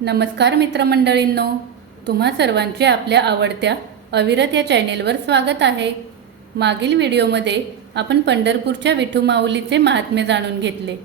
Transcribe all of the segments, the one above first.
नमस्कार मित्रमंडळींनो तुम्हा सर्वांचे आपल्या आवडत्या अविरत या चॅनेलवर स्वागत आहे. मागील व्हिडिओमध्ये आपण पंढरपूरच्या विठू माऊलीचे महात्म्य जाणून घेतले.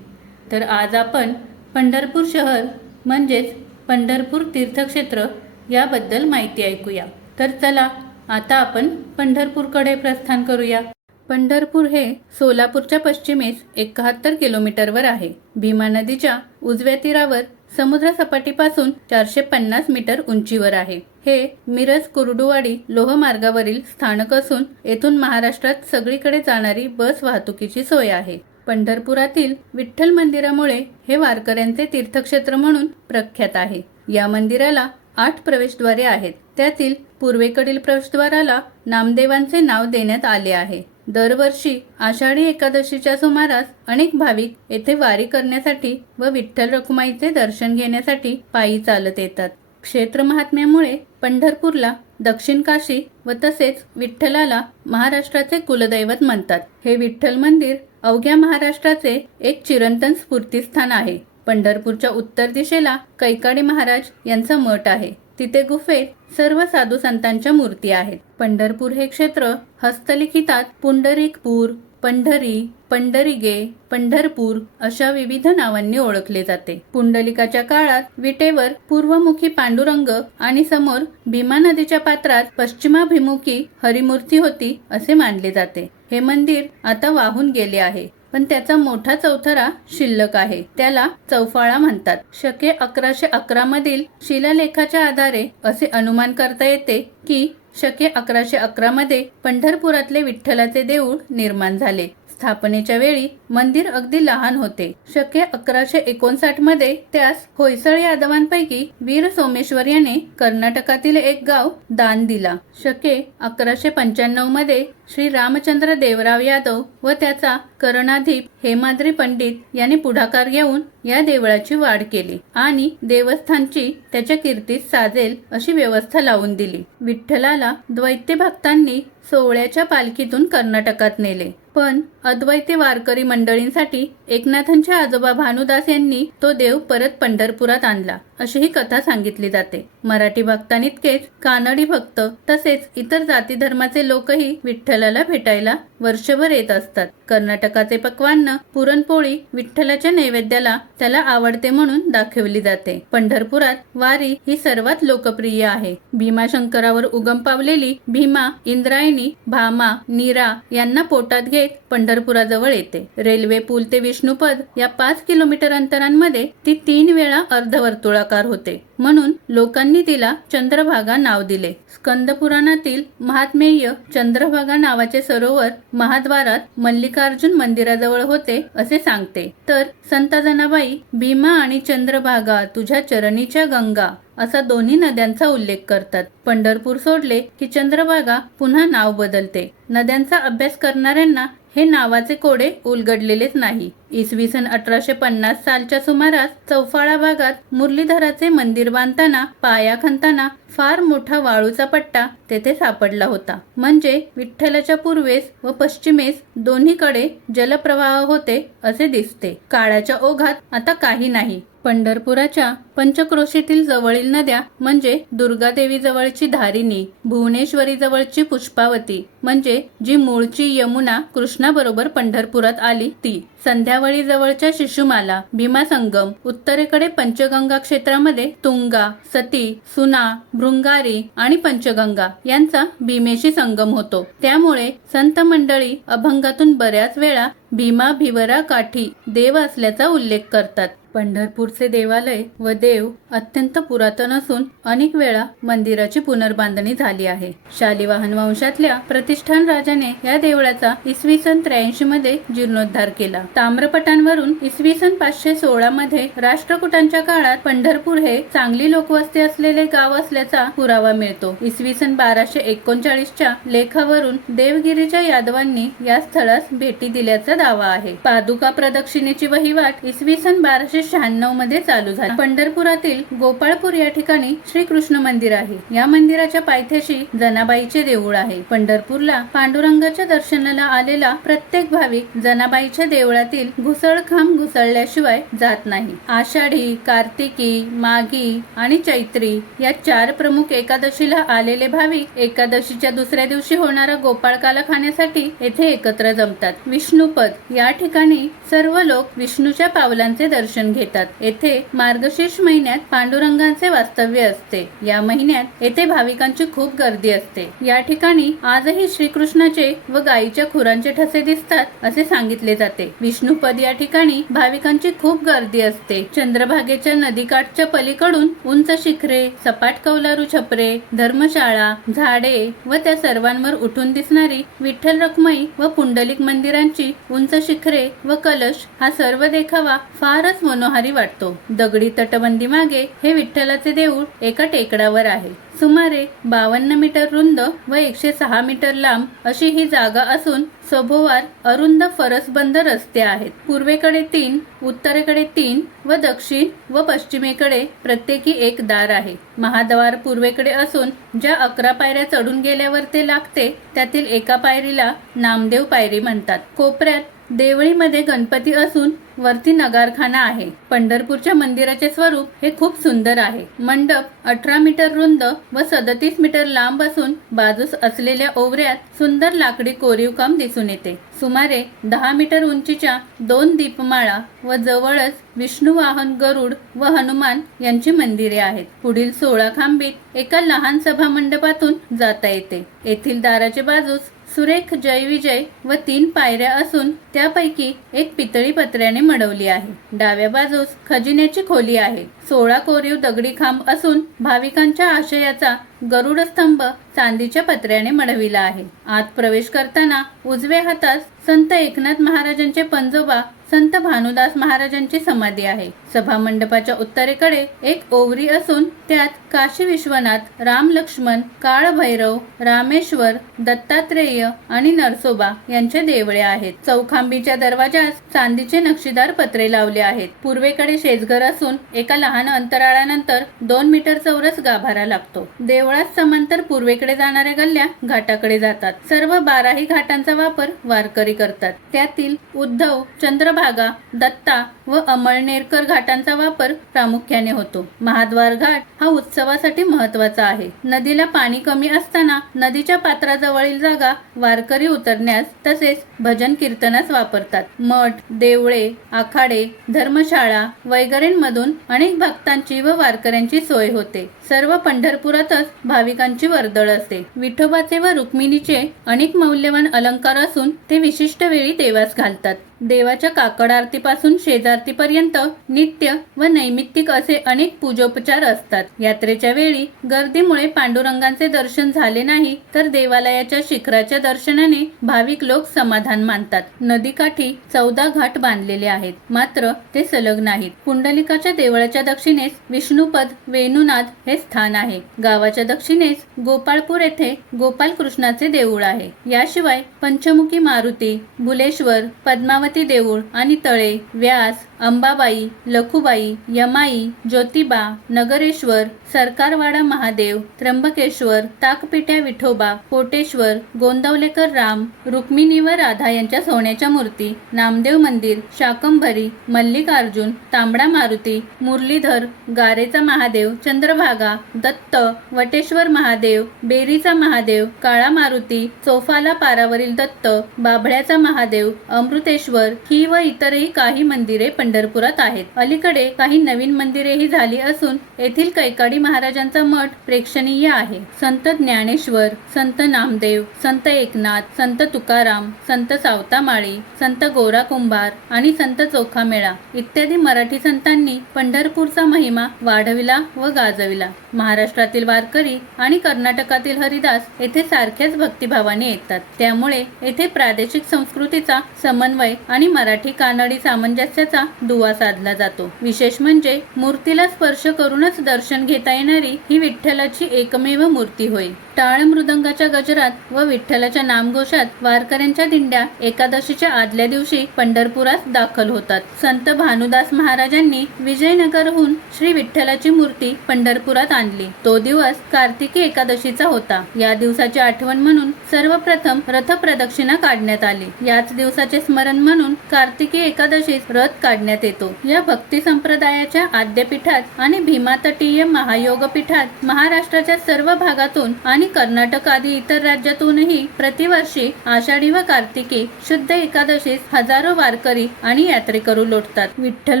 तर आज आपण पंढरपूर शहर म्हणजेच पंढरपूर तीर्थक्षेत्र याबद्दल माहिती ऐकूया. तर चला आता आपण पंढरपूरकडे प्रस्थान करूया. पंढरपूर हे सोलापूरच्या पश्चिमेस एकाहत्तर किलोमीटरवर आहे. भीमा नदीच्या उजव्या तीरावर समुद्र सपाटीपासून चारशे पन्नास मीटर उंचीवर आहे. हे मिरज कुर्डुवाडी लोहमार्गावरील स्थानक असून येथून महाराष्ट्रात सगळीकडे जाणारी बस वाहतुकीची सोय आहे. पंढरपुरातील विठ्ठल मंदिरामुळे हे वारकऱ्यांचे तीर्थक्षेत्र म्हणून प्रख्यात आहे. या मंदिराला आठ प्रवेशद्वारे आहेत. त्यातील पूर्वेकडील प्रवेशद्वाराला नामदेवांचे नाव देण्यात आले आहे. दरवर्षी आषाढी एकादशीच्या सुमारास अनेक भाविक येथे वारी करण्यासाठी व विठ्ठल रखुमाईचे दर्शन घेण्यासाठी पायी चालत येतात. क्षेत्र महात्म्यामुळे पंढरपूरला दक्षिण काशी व तसेच विठ्ठलाला महाराष्ट्राचे कुलदैवत म्हणतात. हे विठ्ठल मंदिर अवघ्या महाराष्ट्राचे एक चिरंतन स्फूर्तीस्थान आहे. पंढरपूरच्या उत्तर दिशेला कैकाडी महाराज यांचा मठ आहे. तिथे गुफेत सर्व साधू संतांच्या मूर्ती आहेत. पंढरपूर हे क्षेत्र हस्तलिखितात पुंडरीकपूर पंढरी पंढरीगे पंढरपूर अशा विविध नावांनी ओळखले जाते. पुंडलिकाच्या काळात विटेवर पूर्वमुखी पांडुरंग आणि समोर भीमा नदीच्या पात्रात पश्चिमाभिमुखी हरिमूर्ती होती असे मानले जाते. हे मंदिर आता वाहून गेले आहे. पण त्याचा मोठा चौथरा शिल्लक आहे. त्याला चौफाळा म्हणतात. शके अकराशे अकरा मधील शिलालेखाच्या आधारे असे अनुमान करता येते की शके अकराशे अकरा मध्ये पंढरपुरातले विठ्ठलाचे देऊळ निर्माण झाले. स्थापनेच्या वेळी मंदिर अगदी लहान होते. शके अकराशे एकोणसाठमध्ये त्यास होयसळ यादवांपैकी वीर सोमेश्वर याने कर्नाटकातील एक गाव दान दिला. शके अकराशे पंच्याण्णवमध्ये श्री रामचंद्र देवराव यादव व त्याचा करणाधीप हेमाद्री पंडित यांनी पुढाकार घेऊन या देवळाची वाढ केली आणि देवस्थानची त्याच्या कीर्तीस साजेल अशी व्यवस्था लावून दिली. विठ्ठलाला द्वैत्य भक्तांनी सोहळ्याच्या पालखीतून कर्नाटकात नेले. पण अद्वैते वारकरी मंडळींसाठी एकनाथांच्या आजोबा भानुदास यांनी तो देव परत पंढरपुरात आणला अशी ही कथा सांगितली जाते. मराठी भक्तांइतकेच कानडी भक्त तसेच इतर जाती धर्माचे लोकही विठ्ठलाला भेटायला वर्षभर येत असतात. कर्नाटकाचे पक्वान्न पुरणपोळी विठ्ठलाच्या नैवेद्याला त्याला आवडते म्हणून दाखवली जाते. पंढरपुरात वारी ही सर्वात लोकप्रिय आहे. भीमाशंकरावर उगम पावलेली भीमा इंद्रायणी भामा नीरा यांना पोटात घेत पंढरपुराजवळ येते. रेल्वे पूल ते विष्णुपद या पाच किलोमीटर अंतरांमध्ये ती तीन वेळा अर्धवर्तुळाकार होते. म्हणून लोकांनी तिला चंद्रभागा नाव दिले. स्कंद पुराणातील महात्मेय चंद्रभागा नावाचे सरोवर महाद्वारात मल्लिकार्जुन मंदिराजवळ होते असे सांगते. तर संत जनाबाई भीमा आणि चंद्रभागा तुझ्या चरणीच्या गंगा. असा दोन्ही नद्यांचा उल्लेख करतात. पंढरपूर सोडले की चंद्रभागा पुन्हा नाव बदलते. नद्यांचा अभ्यास करणाऱ्यांना हे नावाचे कोडे उलगडलेलेच नाही. इसवी सन अठराशे पन्नास सालच्या सुमारास चौफाळा भागात मुरलीधराचे मंदिर बांधताना पाया खणताना फार मोठा वाळूचा पट्टा तेथे सापडला होता. म्हणजे विठ्ठलाच्या पूर्वेस व पश्चिमेस दोन्हीकडे जलप्रवाह होते असे दिसते. काळाच्या ओघात आता काही नाही. पंढरपुराच्या पंचक्रोशीतील जवळील नद्या म्हणजे दुर्गादेवी जवळची धारिणी भुवनेश्वरी जवळची पुष्पावती म्हणजे जी मूळची यमुना कृष्णाबरोबर पंढरपुरात आली ती. संध्यावळी जवळच्या शिशुमाला भीमासंगम उत्तरेकडे पंचगंगा क्षेत्रामध्ये तुंगा सती सुना भृंगारी आणि पंचगंगा यांचा भीमेशी संगम होतो. त्यामुळे संत मंडळी अभंगातून बऱ्याच वेळा भीमा भिवरा काठी देव असल्याचा उल्लेख करतात. पंढरपूरचे देवालय व देव अत्यंत पुरातन असून अनेक वेळा मंदिराची पुनर्बांधणी झाली आहे. शालिवाहन वंशातल्या प्रतिष्ठान राजाने या देवळाचा इसवी सन त्र्याऐंशी मध्ये जीर्णोद्धार केला. ताम्रपटांवरून इसवी सन पाचशे सोळा मध्ये राष्ट्रकुटांच्या काळात पंढरपूर हे चांगली लोकवस्ती असलेले गाव असल्याचा पुरावा मिळतो. इसवी सन बाराशे एकोणचाळीसच्या लेखावरून देवगिरीच्या यादवांनी या स्थळास भेटी दिल्याचा दावा आहे. पादुका प्रदक्षिणेची वहिवाट इसवी सन बाराशे शहाण्णवमध्ये चालू झाली. पंढरपूर पंढरपुरातील गोपाळपूर या ठिकाणी श्रीकृष्ण मंदिर आहे. या मंदिराच्या पायथ्याशी जनाबाईचे देऊळ आहे. पंढरपूरला पांडुरंगाच्या दर्शनाला आलेला प्रत्येक भाविक जनाबाईच्या देवळातील घुसळखांब घुसळल्याशिवाय जात नाही. आषाढी कार्तिकी माघी आणि चैत्री या चार प्रमुख एकादशीला आलेले भाविक एकादशीच्या दुसऱ्या दिवशी होणारा गोपाळकाला खाण्यासाठी येथे एकत्र जमतात. विष्णुपद या ठिकाणी सर्व लोक विष्णूच्या पावलांचे दर्शन घेतात. येथे मार्गशीर्ष महिन्यात पांडुरंगांचे वास्तव्य असते. या महिन्यात येथे भाविकांची खूप गर्दी असते. या ठिकाणी आजही श्रीकृष्णाचे व गायीच्या खुरांचे ठसे दिसतात असे सांगितले जाते. विष्णुपद या ठिकाणी भाविकांची खूप गर्दी असते. चंद्रभागेच्या नदीकाठच्या पलीकडून उंच शिखरे सपाट कौलारू छपरे धर्मशाळा झाडे व त्या सर्वांवर उठून दिसणारी विठ्ठल रखमाई व पुंडलिक मंदिरांची उंच शिखरे व कलश हा सर्व देखावा फारच मनोहारी वाटतो. दगडी तटबंद नंदीमागे हे विठ्ठलाचे देऊळ एका टेकडावर आहे. सुमारे बावन्न मीटर रुंद व एकशे सहा मीटर लांब अशी ही जागा असून सभोवार अरुंद फरसबंद रस्ते आहेत. पूर्वेकडे तीन उत्तरेकडे तीन व दक्षिण व पश्चिमेकडे प्रत्येकी एक दार आहे. महाद्वार पूर्वेकडे असून ज्या अकरा पायऱ्या चढून गेल्यावर ते लागते त्यातील एका पायरीला नामदेव पायरी म्हणतात. कोपऱ्यात देवळीमध्ये गणपती असून वरती नगारखाना आहे. पंढरपूरच्या मंदिराचे स्वरूप हे खूप सुंदर आहे. मंडप अठरा मीटर रुंद व सदतीस मीटर लांब असून बाजूस असलेल्या ओवऱ्यात सुंदर लाकडी कोरीव काम दिसून येते. सुमारे दहा मीटर उंचीच्या दोन दीपमाळा व जवळच विष्णू वाहन गरुड व हनुमान यांची मंदिरे आहेत. पुढील सोळा खांबीत एका लहान सभा मंडपातून जाता येते. येथील दाराच्या बाजूस सुरेख जय विजय व तीन पायऱ्या असून त्यापैकी एक पितळी पत्र्याने मडवली आहे. डाव्या बाजूस खजिन्याची खोली आहे. सोळा कोरीव दगडी खांब असून भाविकांच्या आशयाचा गरुड स्तंभ चांदीच्या पत्र्याने मडविला आहे. आत प्रवेश करताना उजव्या हातास संत एकनाथ महाराजांचे पंजोबा संत भानुदास महाराजांची समाधी आहे. सभा मंडपाच्या उत्तरेकडे एक ओवरी असून त्यात काशी विश्वनाथ राम लक्ष्मण काळभैरव रामेश्वर दत्तात्रेय आणि नरसोबा यांचे देवळे आहेत. चौखांबीच्या दरवाजास चांदीचे नक्षीदार पत्रे लावले आहेत. पूर्वेकडे शेजघर असून एका लहान अंतराळानंतर दोन मीटर चौरस गाभारा लागतो. देव देवळात समांतर पूर्वेकडे जाणाऱ्या गल्ल्या घाटाकडे जातात. सर्व बाराही घाटांचा वापर वारकरी करतात. त्यातील उद्धव चंद्रभागा दत्ता व अमळनेरकर घाटांचा वापर प्रामुख्याने होतो. महाद्वार घाट हा उत्सवासाठी महत्त्वाचा आहे. नदीला पाणी कमी असताना नदीच्या पात्राजवळील जागा वारकरी उतरण्यास तसेच भजन कीर्तनास वापरतात. मठ देवळे आखाडे धर्मशाळा वगैरेंमधून अनेक भक्तांची व वारकऱ्यांची सोय होते. सर्व पंढरपुरातच भाविकांची वर्दळ असते. विठोबाचे व रुक्मिणीचे अनेक मौल्यवान अलंकार असून ते विशिष्ट वेळी देवास घालतात. देवाच्या काकड आरतीपासून शेजारतीपर्यंत नित्य व नैमित्तिक असे अनेक पूजोपचार असतात. यात्रेच्या वेळी गर्दीमुळे पांडुरंगांचे दर्शन झाले नाही तर देवालयाच्या शिखराच्या दर्शनाने भाविक लोक समाधान मानतात. नदीकाठी चौदा घाट बांधलेले आहेत मात्र ते सलग नाहीत. पुंडलिकाच्या देवळाच्या दक्षिणेस विष्णुपद वेणुनाथ हे स्थान आहे. गावाच्या दक्षिणेस गोपाळपूर येथे गोपाल कृष्णाचे देऊळ आहे. याशिवाय पंचमुखी मारुती भुलेश्वर पद्मावती देऊळ आणि तळे व्यास अंबाबाई लखुबाई यमाई ज्योतिबा नगरेश्वर सरकारवाडा महादेव त्र्यंबकेश्वर ताकपिट्या विठोबा कोटेश्वर गोंदवलेकर राम रुक्मिणी व राधा यांच्या सोन्याच्या मूर्ती नामदेव मंदिर शाकंभरी मल्लिकार्जुन तांबडा मारुती मुरलीधर गारेचा महादेव चंद्रभागा दत्त वटेश्वर महादेव बेरीचा महादेव काळा मारुती चोफाला पारावरील दत्त बाभळ्याचा महादेव अमृतेश्वर ही व इतरही काही मंदिरे पण पंढरपुरात आहेत. अलीकडे काही नवीन मंदिरेही झाली असून येथील कैकाडी महाराजांचा मठ प्रेक्षणीय आहे. संत ज्ञानेश्वर संत नामदेव संत एकनाथ संत तुकाराम संत सावतामाळी संत गोरा कुंभार आणि संत चोखामेळा इत्यादी मराठी संतांनी पंढरपूरचा महिमा वाढविला व गाजविला. महाराष्ट्रातील वारकरी आणि कर्नाटकातील हरिदास येथे सारख्याच भक्तिभावाने येतात. त्यामुळे येथे प्रादेशिक संस्कृतीचा समन्वय आणि मराठी कानडी सामंजस्याचा दुवा साधला जातो. विशेष म्हणजे मूर्तीला स्पर्श करूनच दर्शन घेता येणारी ही विठ्ठलाची एकमेव मूर्ती होय. टाळ मृदंगाच्या गजरात व विठ्ठलाच्या नामघोषात वारकऱ्यांच्या दिंड्या एकादशीच्या आदल्या दिवशी पंढरपुरात दाखल होतात. संत भानुदास महाराजांनी विजयनगरहून श्री विठ्ठलाची मूर्ती पंढरपुरात आणली. तो दिवस कार्तिकी एकादशीचा होता. या दिवसाची आठवण म्हणून सर्वप्रथम रथ प्रदक्षिणा काढण्यात आली. याच दिवसाचे स्मरण म्हणून कार्तिकी एकादशीस रथ काढण्यात येतो. या भक्ती संप्रदायाच्या आद्यपीठात आणि भीमातटीय महायोग पीठात महाराष्ट्राच्या सर्व भागातून आणि कर्नाटक आदी इतर राज्यातूनही प्रतिवर्षी आषाढी व कार्तिकी शुद्ध एकादशीस हजारो वारकरी आणि यात्रेकरू लोटतात. विठ्ठल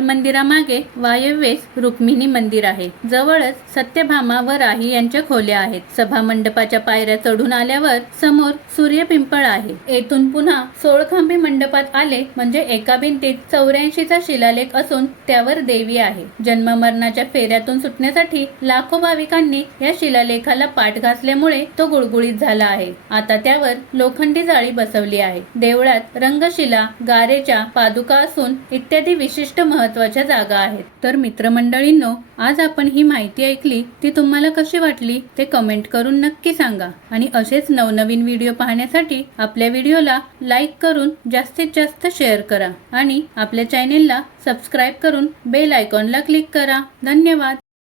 मंदिरामागे वायव्येस रुक्मिणी मंदिर आहे. जवळच सत्यभामा व राही यांच्या खोल्या आहेत. सभा मंडपाच्या पायऱ्या चढून आल्यावर समोर सूर्यपिंपळ आहे. येथून पुन्हा सोळखांबी मंडपात आले म्हणजे एका भिंतीत चौऱ्याऐंशीचा शिलालेख असून त्यावर देवी आहे. जन्म मरणाच्या फेऱ्यातून सुटण्यासाठी लाखो भाविकांनी या शिलालेखाला पाठ घासल्यामुळे तो गुळगुळीत झाला आहे. आता त्यावर लोखंडी जाळी बसवली आहे. देवळात रंगशिला गारेच्या पादुका असून इत्यादी विशिष्ट महत्त्वाच्या जागा आहेत. तर मित्रमंडळींनो आज आपण ही माहिती ऐकली ती तुम्हाला कशी वाटली ते कमेंट करून नक्की सांगा. आणि असेच नवनवीन व्हिडिओ पाहण्यासाठी आपल्या व्हिडिओला लाईक करून जास्तीत जास्त शेअर करा. आणि आपल्या चॅनेलला सबस्क्राईब करून बेल आयकॉनला क्लिक करा. धन्यवाद.